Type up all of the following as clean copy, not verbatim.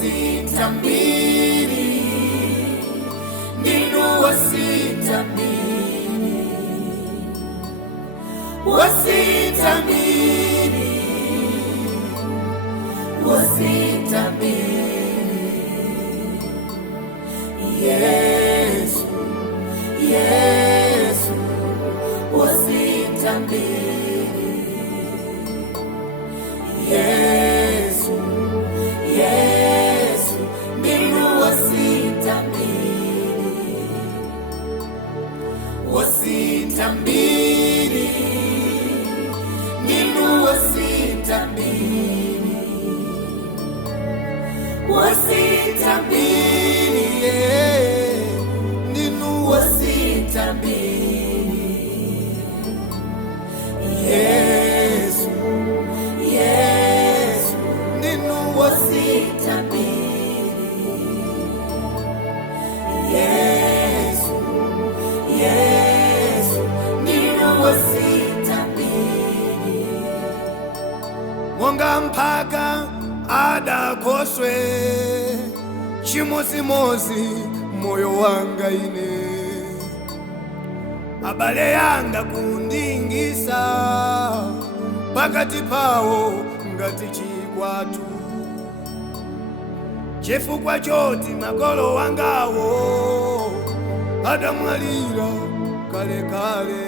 wasitamiri, ninu wasitamiri, wasitamiri, wasitamiri. Yesu, Yesu, wasitamiri. Yesu, Yesu, ninu wasitamiri, wasitamiri, ninu wasitamiri, wasitamiri, ninu wasitamiri. Yesu, Yesu, ninu wasitamiri. Yesu, Yesu, ninu wasitamiri. Monga mpaka adakoswe chimozimozi moyo wanga ine, abale yanga kundingisa pakati pawo ngati chikwatu, chifukwa choti makolo wangawo adamwalira kale kale,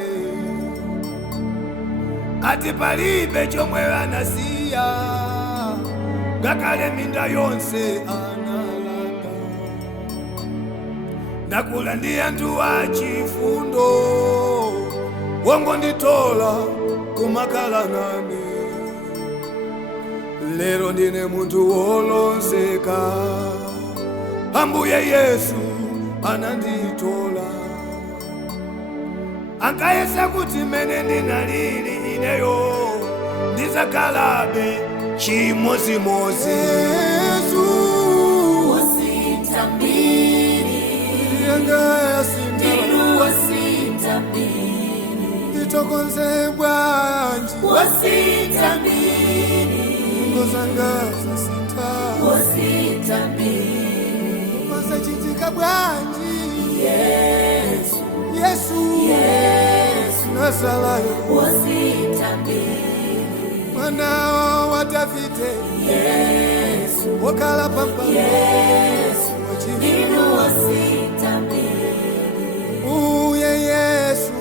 ati palibe chomwe anasiya ngakale minda yonse analanda. Nakula ndi anthu wa chifundo wongo nditola kumakala nane, lero ndine munthu wolonzeka, Ambuye Yesu ananditola. Ankayesa kuti mene ndinalili ineyo ndizakalabe chimozimozi. Yesu wasitamiri, ninu wasitamiri, itokonze bwanji wasitamiri, ngozangaza sita wasitamiri, masachitika bwanji. Yesu, Yesu, Yesu, nasalayo wasitamiri, mwana wa Davide. Yesu, wakala pamba. Yesu, ninu wasitamiri. Uye Yesu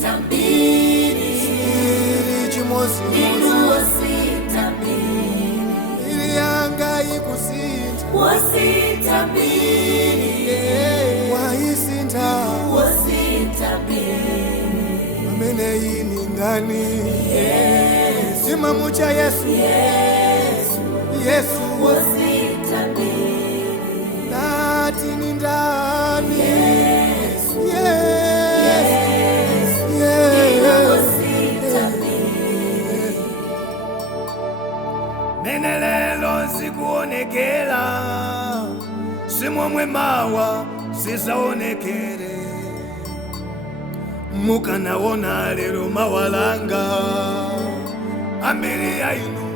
wasitamiri, siri chimozi ninu wasitamiri, ili yanga ikusita wasitamiri, waisinta wasitamiri, amene ini ndani. Yesu, chimamu cha Yesu. Yesu, Yesu wasitamiri, nati ni ndani. Yesu, Yesu, Yesu wasitamiri. Mene lelo zikuonekela, simomwe mawa sizaonekere, mukanaona lero mawalanga ambiri ainu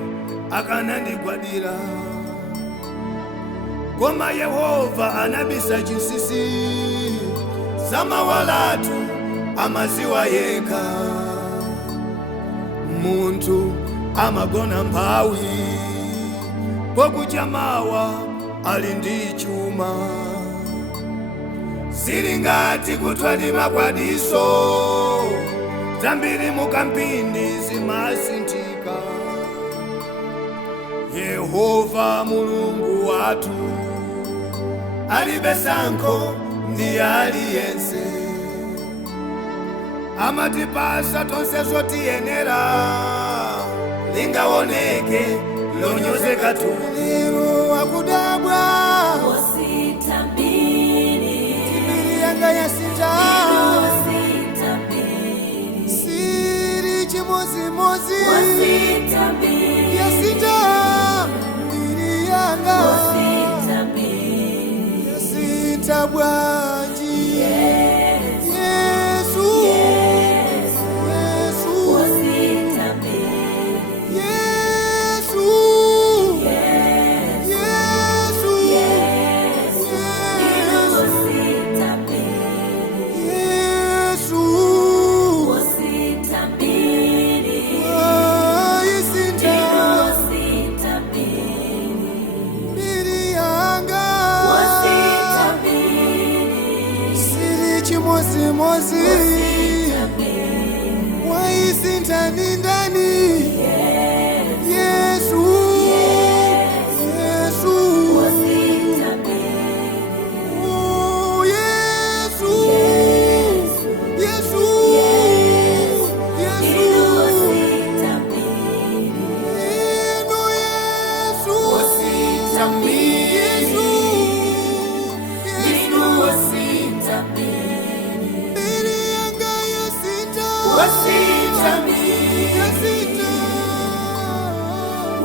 akanandigwadira, koma Yehova anabisa chinsisi zamawalatu amaziwa yeka. Muntu amagona mphawi, pokucha mawa ali ndi chuma, zili ngati kutwa ndi makwadiso, zambiri mukampindi zimasinthika. Yehova Mulungu watu alibe sankho ndi aliyense, amatipasa tonse zotiyenera, lingaoneke lonyozeka tu. Lero akudabwa wasitamiri, tibiri yanga yasita wasitamiri, siri chimozimozi wasitamiri, yasita mbiri yanga wasitamiri, yasita bwanji. Yesu, Yesu, Yesu wasitamiri, Yesu, Yesu,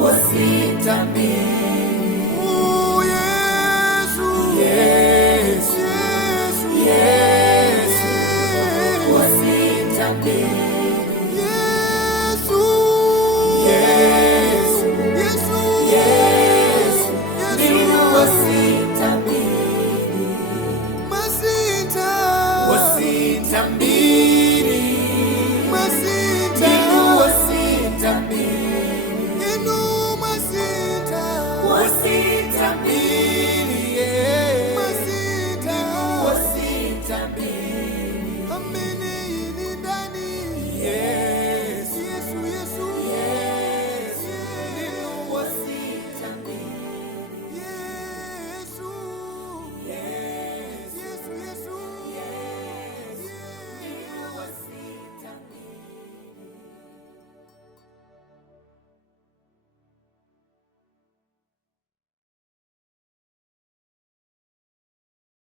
wasitambi